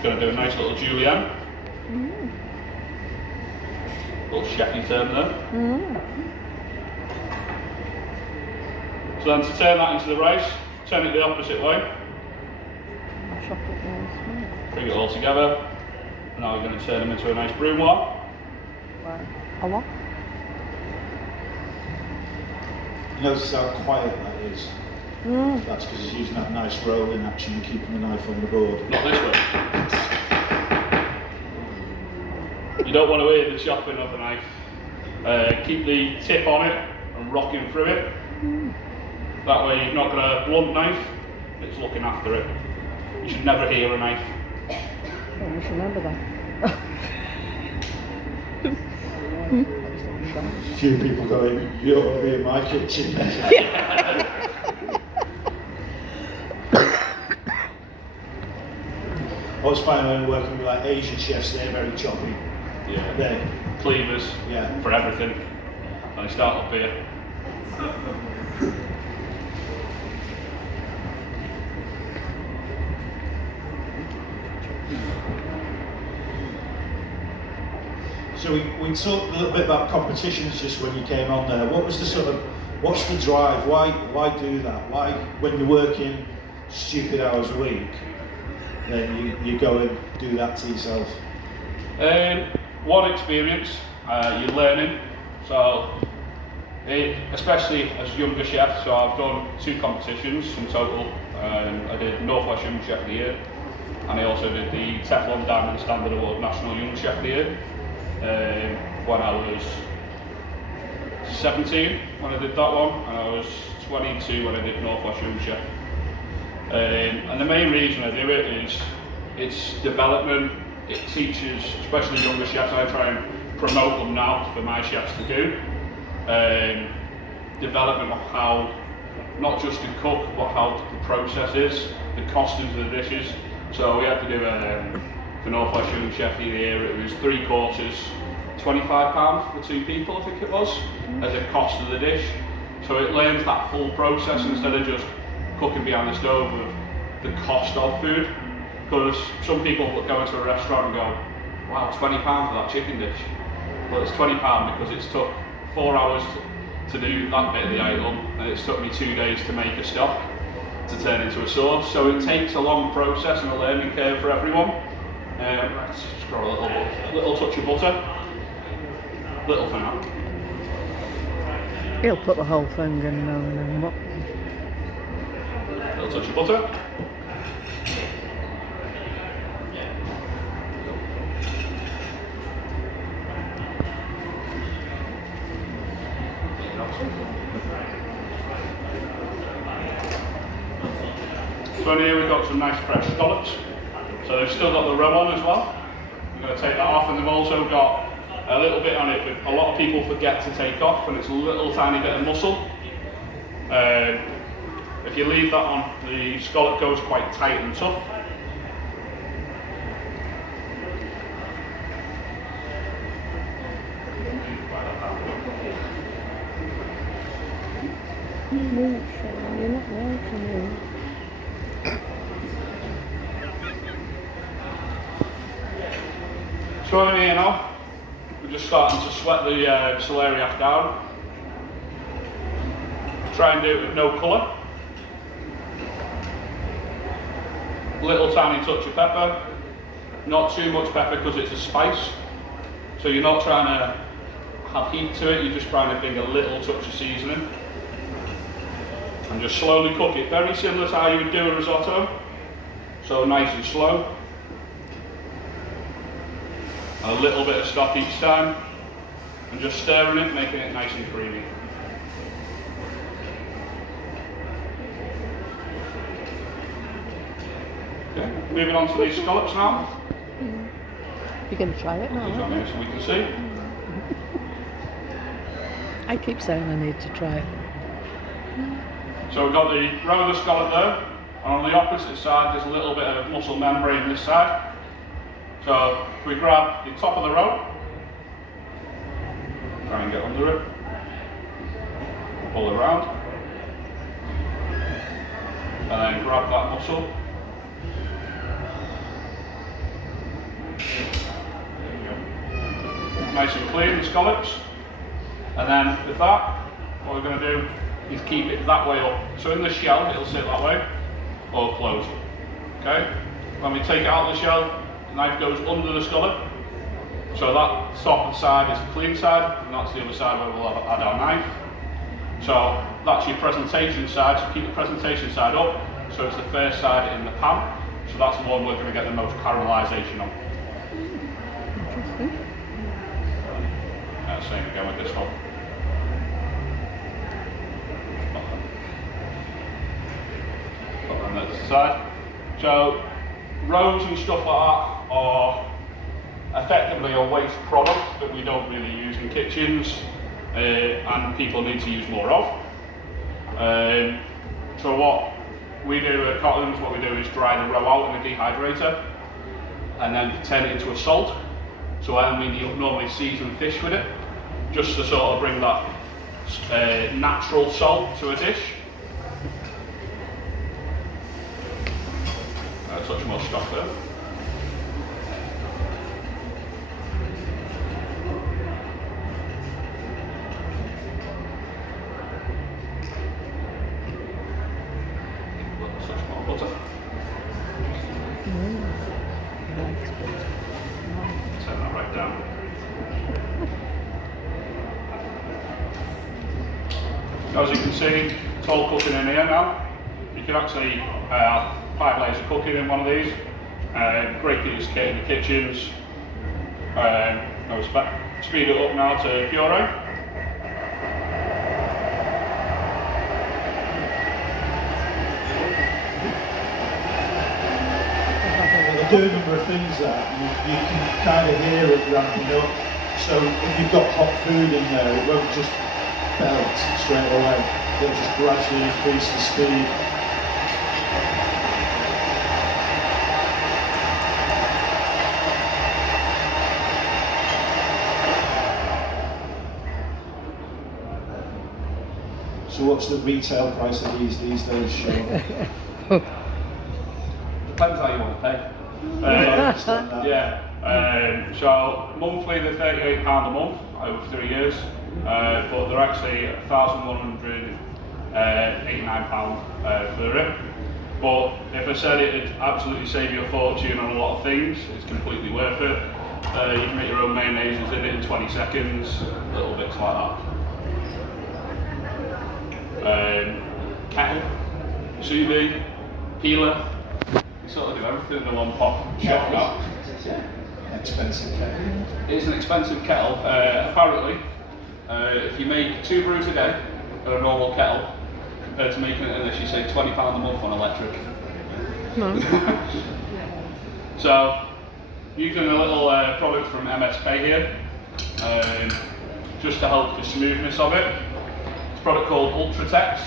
just going to do a nice little julienne. Little chefy turn there. So then to turn that into the rice, turn it the opposite way. Bring it all together. And now we're going to turn them into a nice brunoise. A what? You notice how quiet that is? That's because he's using that nice rolling action and keeping the knife on the board. Not this way. You don't want to hear the chopping of the knife. Keep the tip on it and rocking through it. That way you've not got a blunt knife, it's looking after it. You should never hear a knife. Oh, I should remember that. A few people going, you don't want to be in my kitchen. I always find when working with like Asian chefs, they're very choppy. Yeah. They're Cleavers for everything. And they start up here. So we talked a little bit about competitions just when you came on there. What was the sort of, what's the drive? Why do that? Why, when you're working stupid hours a week, then you go and do that to yourself? One experience, you're learning. So, especially as a younger chef, so I've done 2 competitions in total. I did Northwest Young Chef of the Year, and I also did the Teflon Diamond Standard Award National Young Chef of the Year. When I was 17 when I did that one, and I was 22 when I did Northwest Young Chef. And the main reason I do it is it's development. It teaches, especially younger chefs, I try and promote them now for my chefs to do. Development of how, not just to cook, but how the process is, the costings of the dishes. So we had to do for Northwest Young Chef of the Year, it was 3 courses, £25 for 2 people, I think it was, as a cost of the dish. So it learns that full process instead of just cooking behind the stove of the cost of food. Because some people go into a restaurant and go, wow, £20 for that chicken dish. Well, it's £20 because it's took 4 hours to do that bit of the item, and it's took me 2 days to make a stock to turn into a sauce. So it takes a long process and a learning curve for everyone. Let's just grow a little touch of butter. Little for now. He'll put the whole thing in and what? Little touch of butter. So in here we've got some nice fresh scallops. So they've still got the roe on as well. I'm going to take that off, and they've also got a little bit on it that a lot of people forget to take off, and it's a little tiny bit of muscle. If you leave that on, the scallop goes quite tight and tough. You're not welcome. So in here now, we're just starting to sweat the celeriac down. Try and do it with no colour. Little tiny touch of pepper. Not too much pepper because it's a spice. So you're not trying to have heat to it, you're just trying to bring a little touch of seasoning. And just slowly cook it, very similar to how you would do a risotto. So nice and slow. A little bit of stock each time, and just stirring it, making it nice and creamy. Okay, moving on to these scallops now. You can try it now. So we can see. I keep saying I need to try it. So we've got the roe of the scallop there, and on the opposite side there's a little bit of muscle membrane this side. So we grab the top of the roe, try and get under it, pull it around, and then grab that muscle, nice and clean, the scallops. And then with that, what we're going to do is keep it that way up. So in the shell, it'll sit that way, or closed. Okay? When we take it out of the shell, the knife goes under the scallop. So that top side is the clean side, and that's the other side where we'll add our knife. So that's your presentation side, so keep the presentation side up, so it's the first side in the pan. So that's the one we're going to get the most caramelisation on. Interesting. Same again with this one. Put them at the side. So roes and stuff like that are effectively a waste product that we don't really use in kitchens, and people need to use more of. So what we do at Cotton's, what we do is dry the roe out in a dehydrator and then turn it into a salt. So then we normally season fish with it, just to sort of bring that natural salt to a dish. A touch more stock there. A touch more butter. Turn that right down. As you can see, it's all cooking in here now. You can actually have 5 layers of cooking in one of these. Great to use kit in the kitchens. Speed it up now to puree. They do a number of things there. You can kind of hear it ramping up. So if you've got hot food in there, it won't just belt straight away. It'll just gradually increase the speed. So what's the retail price of these days, Sean? Depends how you want to pay. Yeah. So monthly they're £38 a month over 3 years, but they're actually £1,189 for it. But if I said it'd absolutely save you a fortune on a lot of things, it's completely worth it. You can make your own mayonnaises in it in 20 seconds, little bits like that. Kettle, sous vide, peeler, you sort of do everything in one pot shop now. Expensive kettle. It is an expensive kettle. Apparently, if you make 2 brews a day at a normal kettle, compared to making it in this, you save £20 a month on electric. No. So, using a little product from MSK here, just to help the smoothness of it. It's a product called Ultratex.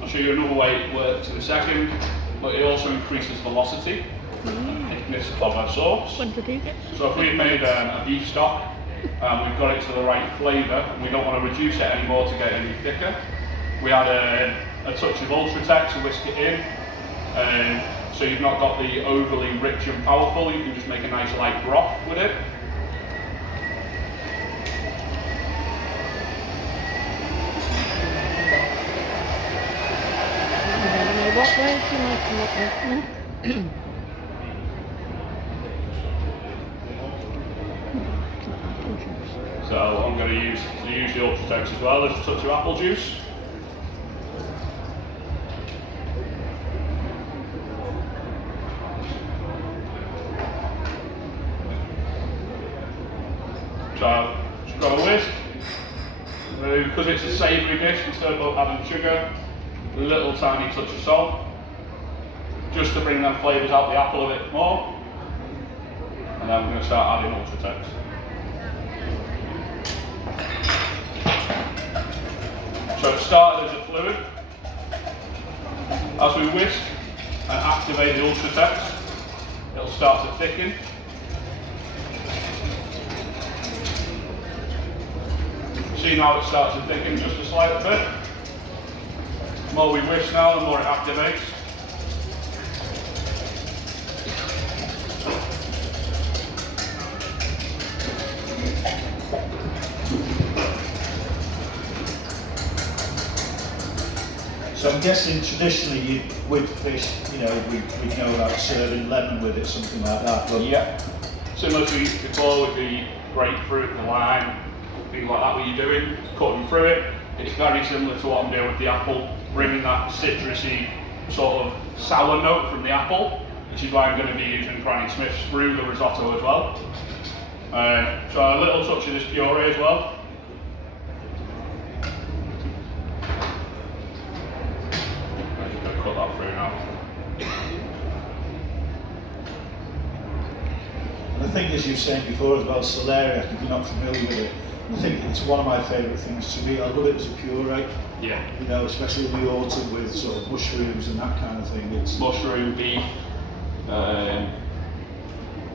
I'll show you another way it works in a second, but it also increases velocity and thickness of our sauce. When did you get? So if we've made a beef stock, we've got it to the right flavour, and we don't want to reduce it anymore to get it any thicker, we add a touch of Ultratex and whisk it in. So you've not got the overly rich and powerful, you can just make a nice light broth with it. What way do you like to look with? So I'm going to use the Ultratex as well. There's a touch of apple juice. So just got a whisk. Because it's a savoury dish, instead of adding sugar, a little tiny touch of salt, just to bring them flavours out the apple a bit more. And then we're going to start adding Ultratex. So it started as a fluid. As we whisk and activate the Ultratex, it'll start to thicken. See now it starts to thicken just a slight bit. The more we whisk now, the more it activates. I'm guessing traditionally with fish, you know, we know about serving lemon with it, something like that. But Yeah. Similar to before with the grapefruit, the lime, things like that, what you're doing, cutting through it. It's very similar to what I'm doing with the apple, bringing that citrusy sort of sour note from the apple, which is why I'm going to be using Granny Smith's through the risotto as well. So a little touch of this puree as well. I'm just going to cut that through now. and I think, as you were saying before as well, celeriac, if you're not familiar with it, I think it's one of my favourite things to me. I love it as a puree. Yeah. You know, especially in the autumn with sort of mushrooms and that kind of thing. It's mushroom, beef. I'm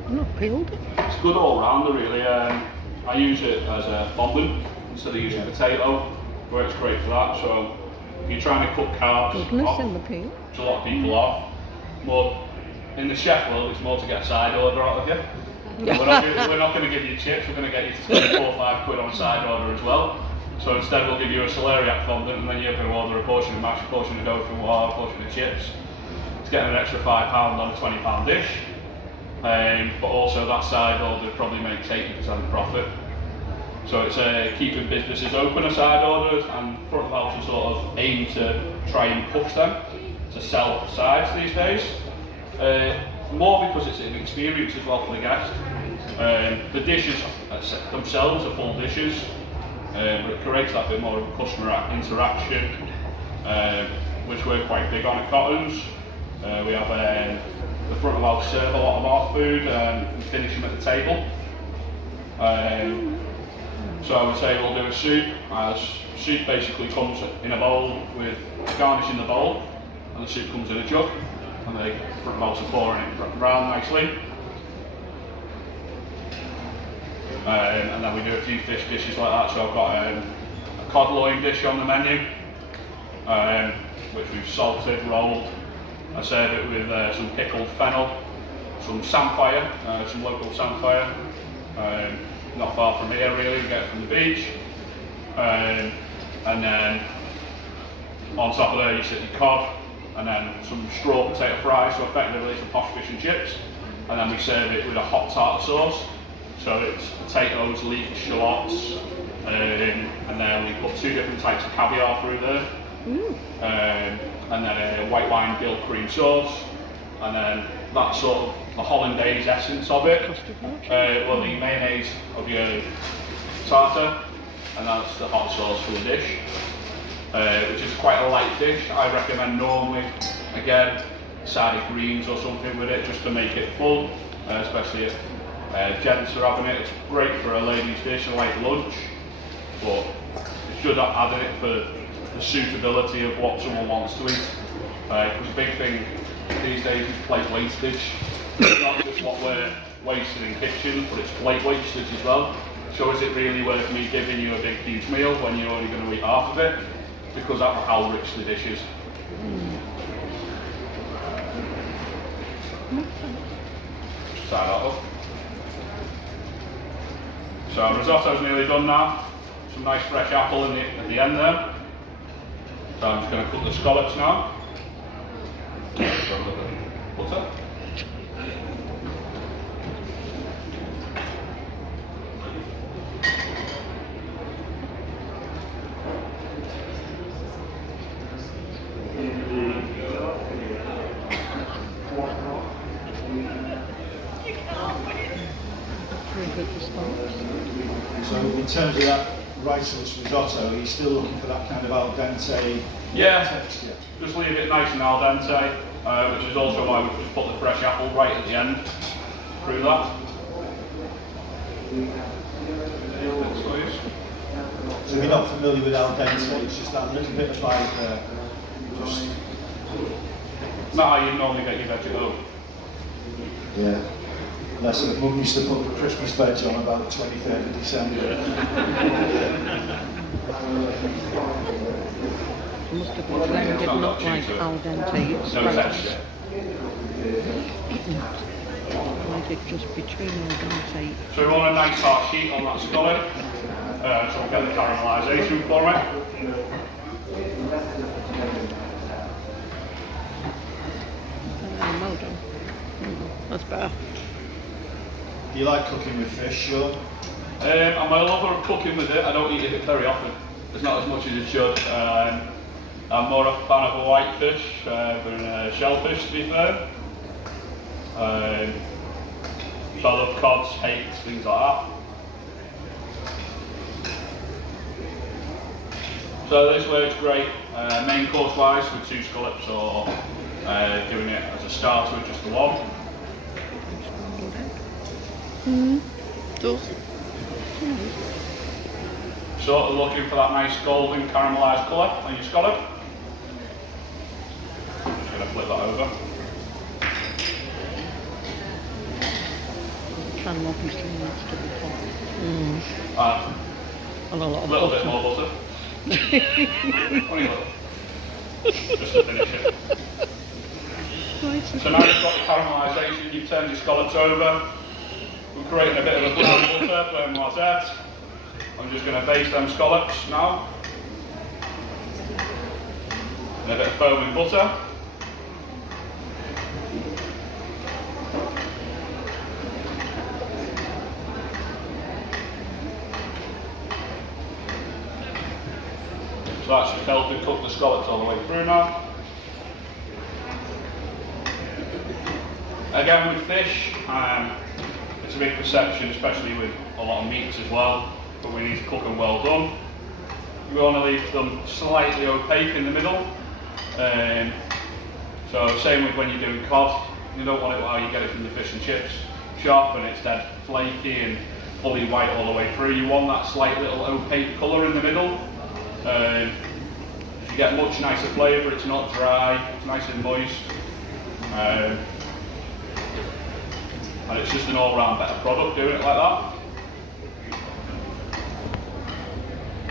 not peeled it. It's good all rounder really. I use it as a fondant instead of using potato. Works great for that. So if you're trying to cook carbs Goodness off, in the peel. which a lot of people are, more in the chef world, it's more to get a side order out of you. We're not going to give you chips. We're going to get you to spend 4 or 5 quid on a side order as well. So instead, we'll give you a celeriac fondant, and then you're going to order a portion of mash, a portion of tofu, or a portion of chips. It's getting an extra £5 on a £20 dish. But also that side order probably makes 80% profit. So it's keeping businesses open, a side orders, and front of house to sort of aim to try and push them to sell sides these days. More because it's an experience as well for the guest. The dishes themselves are full dishes, but it creates that bit more of a customer interaction, which we're quite big on at Cotton's. We have the front of house serve a lot of our food and finish them at the table. So I would say we'll do a soup. Soup basically comes in a bowl with garnish in the bowl, and the soup comes in a jug, and the front of house are pouring it round nicely. And then we do a few fish dishes like that. So I've got a cod loin dish on the menu, which we've salted, rolled. I serve it with some pickled fennel, some samphire, some local samphire, not far from here really, we get it from the beach. And then on top of there you sit your cod, and then some straw potato fries, so effectively it's a posh fish and chips. And then we serve it with a hot tartar sauce. So it's potatoes, leek, shallots, and then we put 2 different types of caviar through there. And then a white wine gill cream sauce, and then that sort of the hollandaise essence of it. Well, the mayonnaise of your tartar, and that's the hot sauce for the dish, which is quite a light dish. I recommend normally, again, a side of greens or something with it, just to make it full, especially if gents are having it. It's great for a ladies' dish, a light lunch, but you should add in it for the suitability of what someone wants to eat. Because a big thing these days is plate wastage. It's not just what we're wasting in kitchens, but it's plate wastage as well. So is it really worth me giving you a big huge meal when you're only going to eat half of it? Because that's how rich the dish is. Tie that up. So risotto's nearly done now. Some nice fresh apple at the end there. So I'm just going to cook the scallops now. Butter. So in terms of that rice risotto, are you still looking for that kind of al dente texture? Just leave it nice and al dente, which is also why we just put the fresh apple right at the end through that. So if you're not familiar with al dente, it's just that little bit of bite there. Just... Not how you normally get your vegetable. Yeah. Lesson Mum used to put the Christmas veg on about the 23rd of December. Must have been blended, not like al dente, it's No texture. like it just between al dente. So we want a nice hard sheet on that scallop, so we'll get the caramelisation for it. well done. That's better. You like cooking with fish, sure? I'm a lover of cooking with it. I don't eat it very often. It's not as much as it should. I'm more a fan of a white fish than a shellfish, to be fair. So I love cods, hakes, things like that. So this works great main course wise with 2 scallops, or doing it as a starter with just the one. Does. Sort of looking for that nice golden caramelised colour on your scallop. I'm just going to flip that over. Can obviously needs to be hot. And a lot of little butter. bit more butter. Only a little. Just to finish it. So now you've got the caramelisation, you've turned your scallops over. We're creating a bit of a brown butter, playing like that. I'm just going to baste them scallops now. And a bit of foaming butter. So that should help it cook the scallops all the way through now. Again with fish, it's a big perception, especially with a lot of meats as well, but we need to cook them well done. We want to leave them slightly opaque in the middle. So same with when you're doing cod, you don't want it while you get it from the fish and chips shop and it's dead flaky and fully white all the way through. You want that slight little opaque colour in the middle. You get much nicer flavour, it's not dry, it's nice and moist. And it's just an all-round better product doing it like that.